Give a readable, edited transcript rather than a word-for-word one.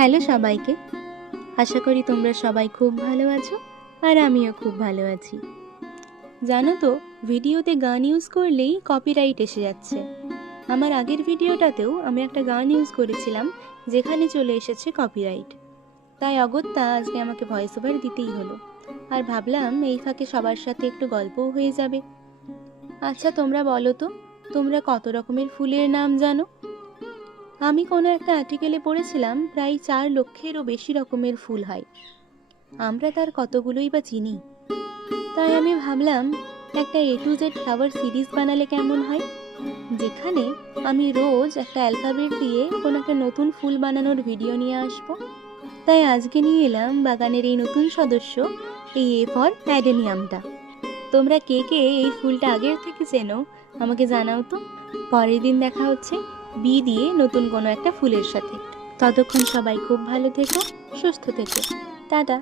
Hello সবাইকে। আশা করি তোমরা সবাই খুব ভালো আছো আর আমিও খুব ভালো আছি। জানো তো, ভিডিওতে গান ইউজ করলেই কপিরাইট এসে যাচ্ছে। আমার আগের ভিডিওটাতেও আমি একটা গান ইউজ করেছিলাম, যেখানে চলে এসেছে কপিরাইট। তাই অগত্যা আজকে আমাকে ভয়েস ওভার দিতেই হলো। আর ভাবলাম এই ফাঁকে সবার সাথে একটু গল্পও হয়ে যাবে। আচ্ছা তোমরা বলো তো, তোমরা কত রকমের ফুলের নাম জানো? আমি কোনো একটা আর্টিকেলে পড়েছিলাম প্রায় 4 লক্ষেরও বেশি রকমের ফুল হয়। আমরা তার কতগুলোই বা চিনি। তাই আমি ভাবলাম একটা A to Z flower series বানালে কেমন হয়, যেখানে আমি রোজ একটা অ্যালফাবেট দিয়ে কোনো একটা নতুন ফুল বানানোর ভিডিও নিয়ে আসব। তাই আজকে নিয়ে এলাম বাগানের এই নতুন সদস্য, এই A ফর অ্যাডেনিয়ামটা। তোমরা কে কে এই ফুলটা আগের থেকে চেনো আমাকে জানাও তো। পরের দিন দেখা হচ্ছে B দিয়ে নতুন কোনো একটা ফুলের সাথে। ততক্ষণ সবাই খুব ভালো থেকো, সুস্থ থেকো। টাটা।